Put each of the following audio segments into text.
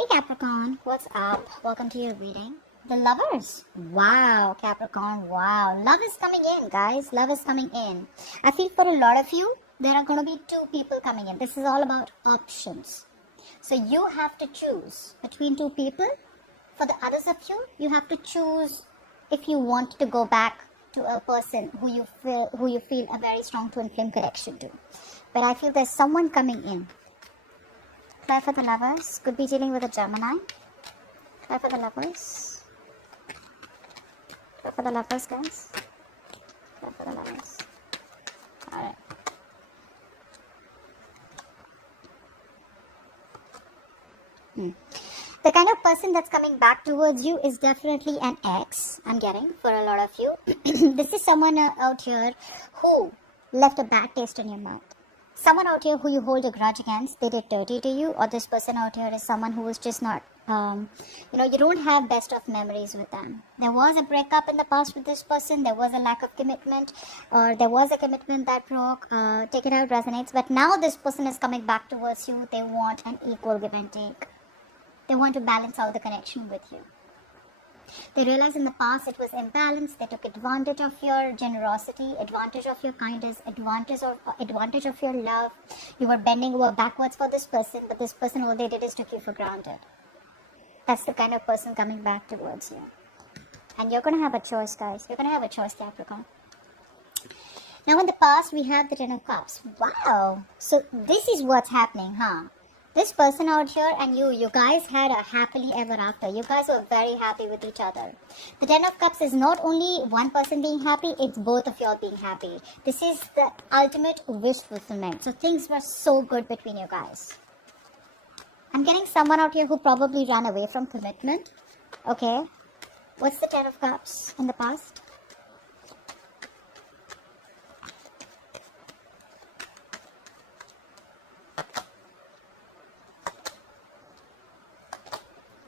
Hey Capricorn, what's up? Welcome to your reading. The lovers. Wow, Capricorn, wow. Love is coming in, guys. Love is coming in. I feel for a lot of you, there are going to be two people coming in. This is all about options. So you have to choose between two people. For the others of you, you have to choose if you want to go back to a person who you feel a very strong twin flame connection to. But I feel there's someone coming in. Try for the lovers. Could be dealing with a Gemini. Try for the lovers. Try for the lovers, guys. Try for the lovers. Alright. The kind of person that's coming back towards you is definitely an ex, I'm getting, for a lot of you. This is someone out here who left a bad taste in your mouth. Someone out here who you hold a grudge against, they did dirty to you, or this person out here is someone who is just not, you don't have best of memories with them. There was a breakup in the past with this person, there was a lack of commitment, or there was a commitment that broke, take it out, resonates, but now this person is coming back towards you, they want an equal give and take. They want to balance out the connection with you. They realized in the past it was imbalanced. They took advantage of your generosity, advantage of your kindness, advantage of your love. You were bending over backwards for this person, but this person, all they did is took you for granted. That's the kind of person coming back towards you. And you're going to have a choice, guys. You're going to have a choice, Capricorn. Now in the past, we have the Ten of Cups. Wow. So this is what's happening, huh? This person out here and you guys had a happily ever after. You guys were very happy with each other. The Ten of Cups is not only one person being happy, it's both of y'all being happy. This is the ultimate wish fulfillment. So things were so good between you guys. I'm getting someone out here who probably ran away from commitment. Okay. What's the Ten of Cups in the past?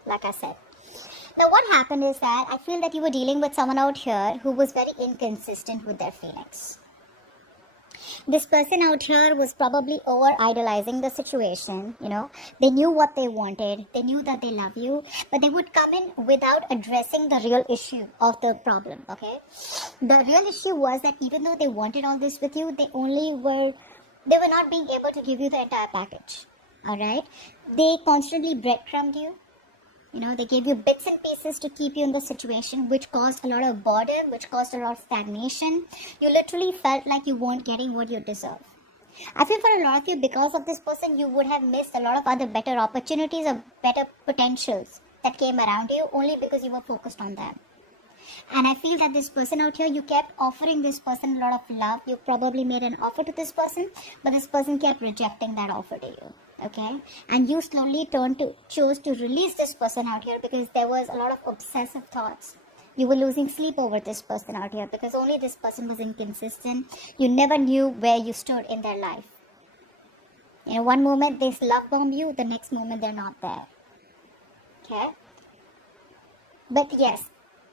Like I said. Now what happened is that I feel that you were dealing with someone out here who was very inconsistent with their feelings. This person out here was probably over idolizing the situation, They knew what they wanted. They knew that they love you, but they would come in without addressing the real issue of the problem, okay? The real issue was that even though they wanted all this with you, they were not being able to give you the entire package, all right? They constantly breadcrumbed you. They gave you bits and pieces to keep you in the situation, which caused a lot of boredom, which caused a lot of stagnation. You literally felt like you weren't getting what you deserve. I feel for a lot of you, because of this person, you would have missed a lot of other better opportunities or better potentials that came around you only because you were focused on them. And I feel that this person out here, you kept offering this person a lot of love. You probably made an offer to this person, but this person kept rejecting that offer to you. Okay, and you slowly chose to release this person out here because there was a lot of obsessive thoughts. You were losing sleep over this person out here because only this person was inconsistent. You never knew where you stood in their life. One moment they love bomb you, the next moment they're not there. Okay, but yes,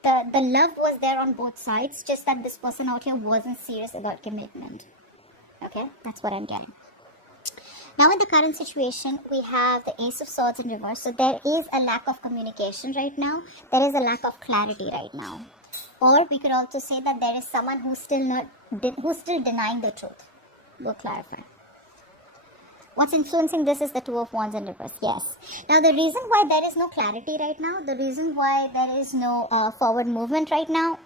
the love was there on both sides, just that this person out here wasn't serious about commitment. Okay, that's what I'm getting. Now in the current situation, we have the Ace of Swords in reverse. So there is a lack of communication right now. There is a lack of clarity right now. Or we could also say that there is someone who's still denying the truth. We'll clarify. What's influencing this is the Two of Wands in reverse. Yes. Now the reason why there is no clarity right now, the reason why there is no forward movement right now,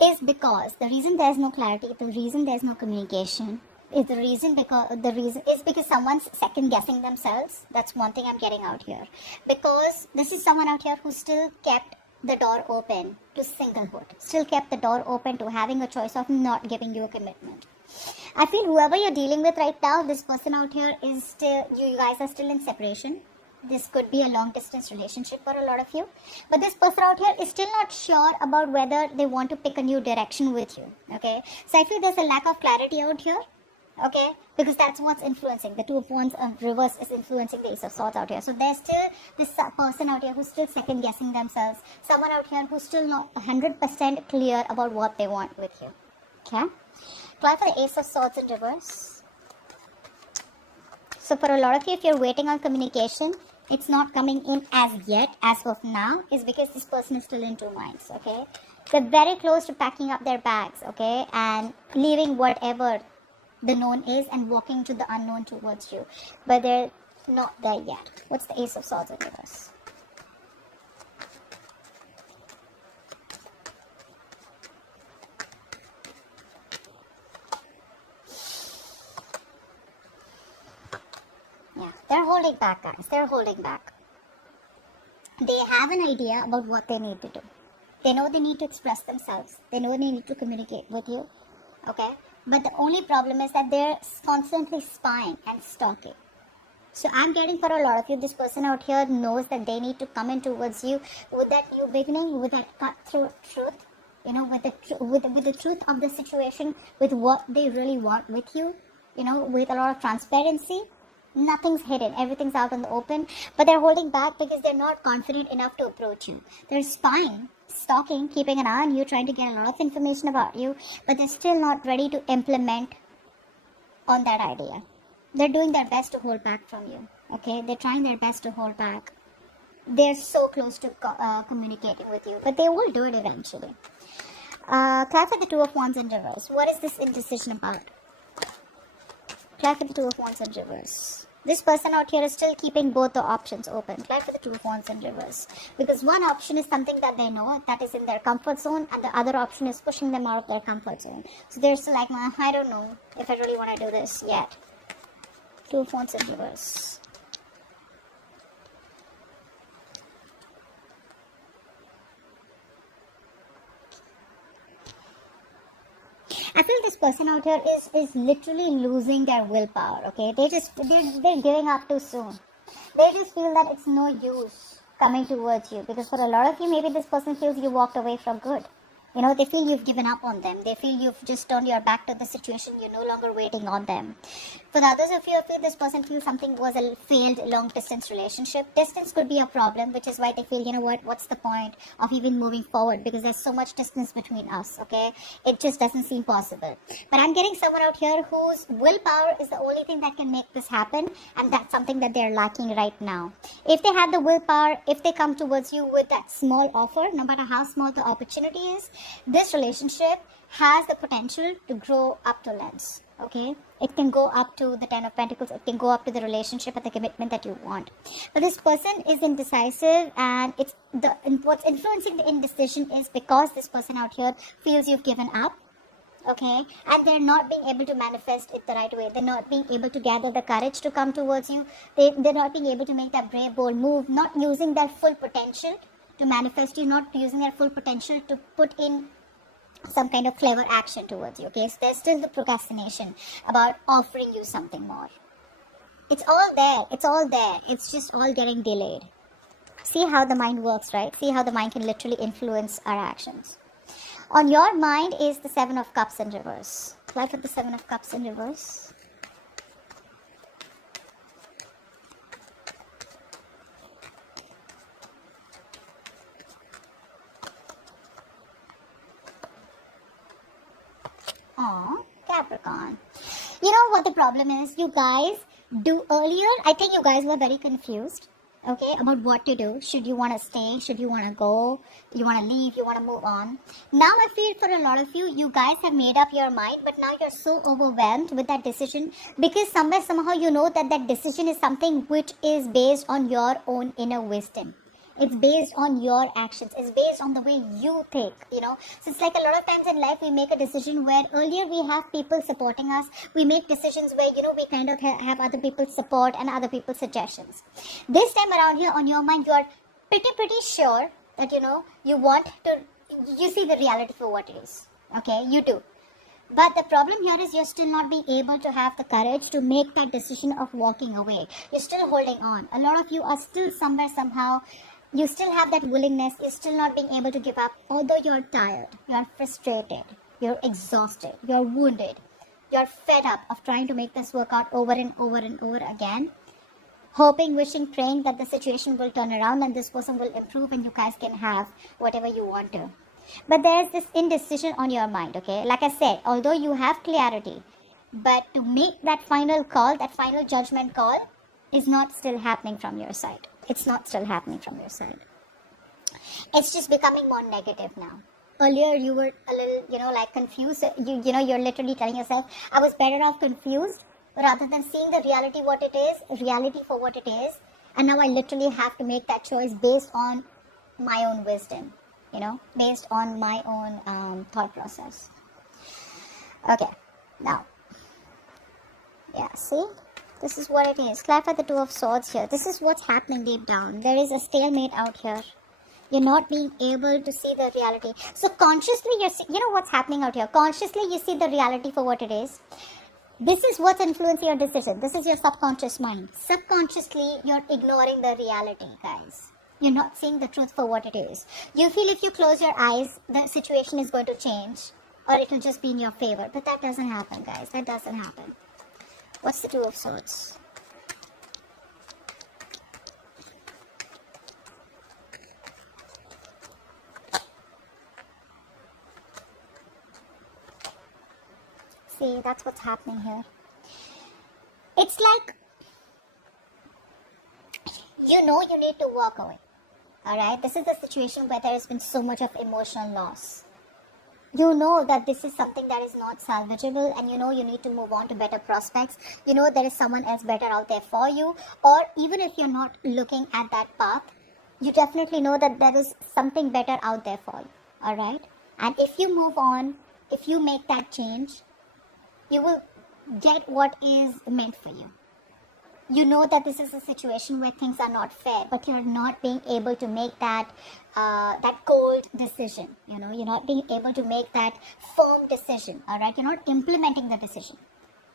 is because the reason there's no clarity, the reason there's no communication, is because someone's second guessing themselves. That's one thing I'm getting out here. Because this is someone out here who still kept the door open to singlehood, still kept the door open to having a choice of not giving you a commitment. I feel whoever you're dealing with right now, this person out here is still, you guys are still in separation. This could be a long distance relationship for a lot of you. But this person out here is still not sure about whether they want to pick a new direction with you. Okay. So I feel there's a lack of clarity out here. Okay, because that's what's influencing. The Two of Wands reverse is influencing the Ace of Swords out here. So there's still this person out here who's still second guessing themselves. Someone out here who's still not 100% clear about what they want with you. Okay, try for the Ace of Swords in reverse. So for a lot of you, if you're waiting on communication, it's not coming in as yet, as of now, is because this person is still in two minds, okay? They're very close to packing up their bags, okay, and leaving whatever the known is and walking to the unknown towards you, but they're not there yet. What's the Ace of Swords in reverse? Yeah, they're holding back, guys. They're holding back. They have an idea about what they need to do. They know they need to express themselves. They know they need to communicate with you, okay? But the only problem is that they're constantly spying and stalking. So I'm getting, for a lot of you, this person out here knows that they need to come in towards you with that new beginning, with that cutthroat truth, you know, with the truth of the situation, with what they really want with you, you know, with a lot of transparency. Nothing's hidden, everything's out in the open, but they're holding back because they're not confident enough to approach you. They're spying, stalking, keeping an eye on you, trying to get a lot of information about you, but they're still not ready to implement on that idea. They're doing their best to hold back from you, okay? They're trying their best to hold back. They're so close to communicating with you, but they will do it eventually. Clarify the Two of Wands in reverse. What is this indecision about? Clarify the Two of Wands in reverse. This person out here is still keeping both the options open. Clarify the Two of Wands in reverse. Because one option is something that they know, that is in their comfort zone, and the other option is pushing them out of their comfort zone. So they're still like, I don't know if I really want to do this yet. Two of Wands in reverse. I feel this person out here is literally losing their willpower, okay? They're giving up too soon. They just feel that it's no use coming towards you, because for a lot of you, maybe this person feels you walked away from good. You know, they feel you've given up on them. They feel you've just turned your back to the situation. You're no longer waiting on them. For the others of you, I feel this person feels something was a failed long-distance relationship. Distance could be a problem, which is why they feel, you know what, what's the point of even moving forward? Because there's so much distance between us, okay? It just doesn't seem possible. But I'm getting someone out here whose willpower is the only thing that can make this happen, and that's something that they're lacking right now. If they have the willpower, if they come towards you with that small offer, no matter how small the opportunity is, this relationship has the potential to grow up to lengths, okay? It can go up to the Ten of Pentacles. It can go up to the relationship and the commitment that you want. But this person is indecisive, and what's influencing the indecision is because this person out here feels you've given up, okay? And they're not being able to manifest it the right way. They're not being able to gather the courage to come towards you. They're not being able to make that brave, bold move, not using their full potential to manifest you, not using their full potential to put in some kind of clever action towards you, okay? So there's still the procrastination about offering you something more. It's all there. It's all there. It's just all getting delayed. See how the mind works, right? See how the mind can literally influence our actions. On your mind is the Seven of Cups in reverse. Life of the Seven of Cups in reverse. Oh, Capricorn. You know what the problem is? You guys do earlier, I think you guys were very confused, okay, about what to do. Should you want to stay? Should you want to go? You want to leave? You want to move on? Now I feel for a lot of you, you guys have made up your mind, but now you're so overwhelmed with that decision because somehow you know that that decision is something which is based on your own inner wisdom. It's based on your actions. It's based on the way you think, you know. So it's like a lot of times in life we make a decision where earlier we have people supporting us. We make decisions where, you know, we kind of have other people's support and other people's suggestions. This time around here on your mind, you are pretty sure that, you know, you see the reality for what it is. Okay, you do. But the problem here is you're still not being able to have the courage to make that decision of walking away. You're still holding on. A lot of you are still somewhere, somehow, you still have that willingness. You're still not being able to give up. Although you're tired, you're frustrated, you're exhausted, you're wounded, you're fed up of trying to make this work out over and over and over again. Hoping, wishing, praying that the situation will turn around and this person will improve and you guys can have whatever you want to. But there's this indecision on your mind, okay? Like I said, although you have clarity, but to make that final call, that final judgment call is not still happening from your side. It's not still happening from your side. It's just becoming more negative now. Earlier you were a little, like confused. You're literally telling yourself, I was better off confused rather than seeing the reality reality for what it is. And now I literally have to make that choice based on my own wisdom, based on my own thought process. Okay, now, yeah, see? This is what it is. Clarify the Two of Swords here. This is what's happening deep down. There is a stalemate out here. You're not being able to see the reality. So consciously, what's happening out here. Consciously, you see the reality for what it is. This is what's influencing your decision. This is your subconscious mind. Subconsciously, you're ignoring the reality, guys. You're not seeing the truth for what it is. You feel if you close your eyes, the situation is going to change, or it will just be in your favor. But that doesn't happen, guys. That doesn't happen. What's the Two of Swords? See, that's what's happening here. It's like, you need to walk away. Alright, this is the situation where there has been so much of emotional loss. You know that this is something that is not salvageable, and you need to move on to better prospects. There is someone else better out there for you, or even if you're not looking at that path, you definitely know that there is something better out there for you. Alright, and if you move on, if you make that change, you will get what is meant for you. You know that this is a situation where things are not fair, but you're not being able to make that cold decision. You're not being able to make that firm decision. All right, you're not implementing the decision.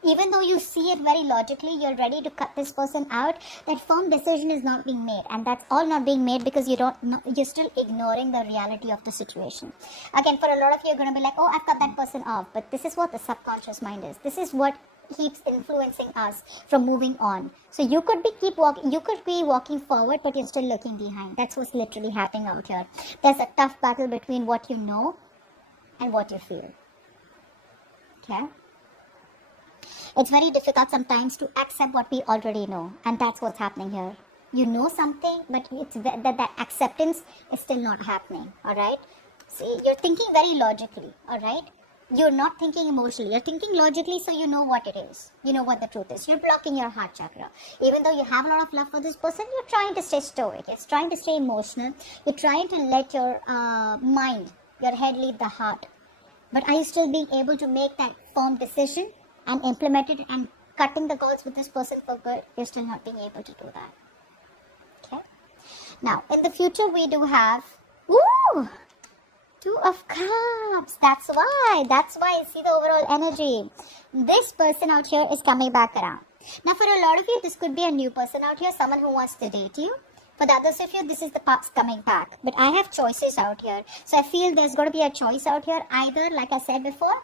Even though you see it very logically, you're ready to cut this person out. That firm decision is not being made, and that's all not being made because you're still ignoring the reality of the situation. Again, for a lot of you, you're going to be like, oh, I've cut that person off. But this is what the subconscious mind is. This is what keeps influencing us from moving on. So you could be walking forward, but you're still looking behind. That's what's literally happening out here. There's a tough battle between what you know and what you feel. Okay? It's very difficult sometimes to accept what we already know, and that's what's happening here. You know something, but it's that acceptance is still not happening. All right? See, you're thinking very logically. All right? You're not thinking emotionally. You're thinking logically, so you know what it is. You know what the truth is. You're blocking your heart chakra. Even though you have a lot of love for this person, you're trying to stay stoic. You're trying to stay emotional. You're trying to let your mind, your head lead the heart. But are you still being able to make that firm decision and implement it and cutting the cords with this person for good? You're still not being able to do that. Okay? Now, in the future, we do have... Ooh! Two of Cups. That's why I see the overall energy. This person out here is coming back around. Now, for a lot of you, this could be a new person out here, someone who wants to date you. For the others of you, this is the past coming back. But I have choices out here. So I feel there's going to be a choice out here. Either, like I said before,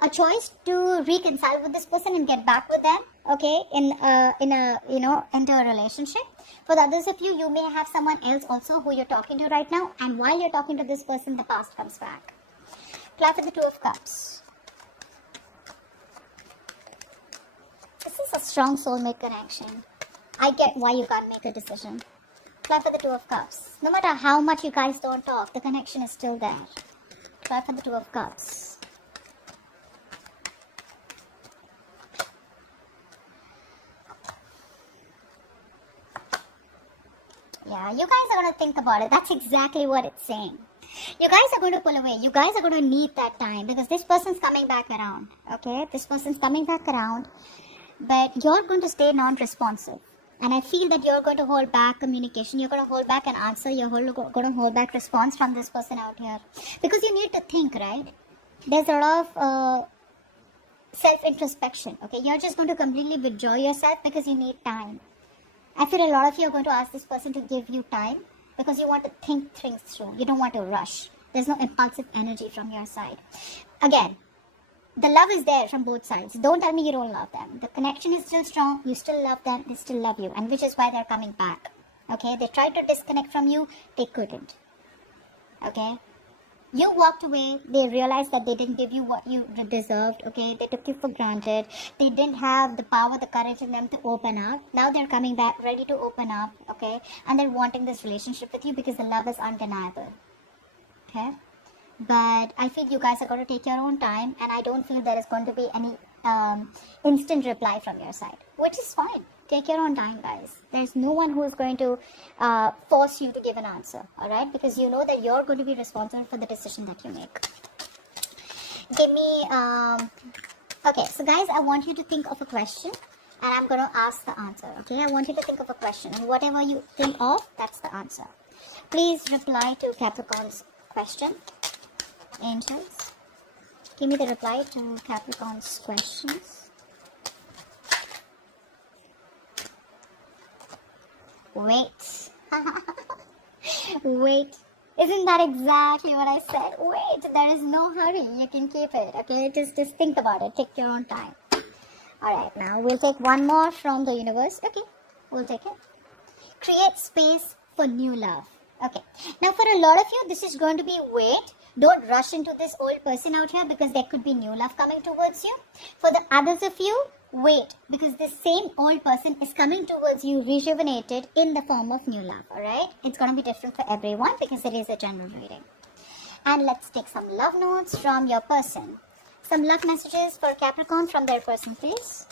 a choice to reconcile with this person and get back with them, okay, into a relationship. For the others of you, you may have someone else also who you're talking to right now, and while you're talking to this person, the past comes back. Clarify the Two of Cups. This is a strong soulmate connection. I get why you can't make a decision. Clarify the Two of Cups. No matter how much you guys don't talk, the connection is still there. Clarify the Two of Cups. Yeah, you guys are going to think about it. That's exactly what it's saying. You guys are going to pull away. You guys are going to need that time because this person's coming back around. Okay? This person's coming back around. But you're going to stay non-responsive. And I feel that you're going to hold back communication. You're going to hold back an answer. You're going to hold back response from this person out here. Because you need to think, right? There's a lot of self-introspection. Okay? You're just going to completely withdraw yourself because you need time. I feel a lot of you are going to ask this person to give you time because you want to think things through. You don't want to rush. There's no impulsive energy from your side. Again, the love is there from both sides. Don't tell me you don't love them. The connection is still strong. You still love them. They still love you. And which is why they're coming back. Okay? They tried to disconnect from you. They couldn't. Okay? You walked away, they realized that they didn't give you what you deserved, okay? They took you for granted. They didn't have the power, the courage in them to open up. Now they're coming back ready to open up, okay? And they're wanting this relationship with you because the love is undeniable, okay? But I feel you guys are going to take your own time, and I don't feel there is going to be any instant reply from your side, which is fine. Take your own time, guys. There's no one who is going to force you to give an answer, all right? Because you know that you're going to be responsible for the decision that you make. Give me, okay, so guys, I want you to think of a question, and I'm going to ask the answer, okay? I want you to think of a question, and whatever you think of, that's the answer. Please reply to Capricorn's question. Angels, give me the reply to Capricorn's questions. Wait. Wait. Isn't that exactly what I said? Wait, there is no hurry. You can keep it, okay? Just think about it. Take your own time. Alright, now we'll take one more from the universe. Okay, we'll take it. Create space for new love. Okay, now for a lot of you, this is going to be wait. Don't rush into this old person out here because there could be new love coming towards you. For the others of you, wait, because this same old person is coming towards you rejuvenated in the form of new love, alright? It's going to be different for everyone because it is a general reading. And let's take some love notes from your person. Some love messages for Capricorn from their person, please.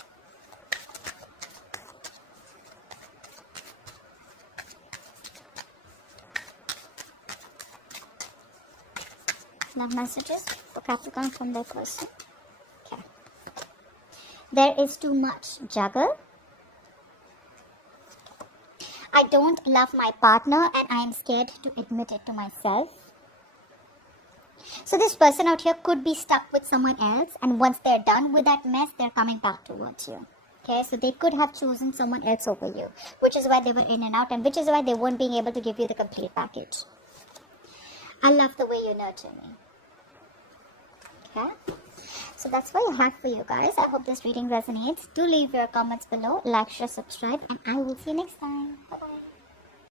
Love messages for Capricorn from their person. Okay. There is too much juggle. I don't love my partner and I am scared to admit it to myself. So this person out here could be stuck with someone else, and once they're done with that mess, they're coming back towards you. Okay, so they could have chosen someone else over you, which is why they were in and out, and which is why they weren't being able to give you the complete package. I love the way you nurture me. Okay, so that's what I have for you guys. I hope this reading resonates. Do leave your comments below, like, share, subscribe, and I will see you next time. Bye bye.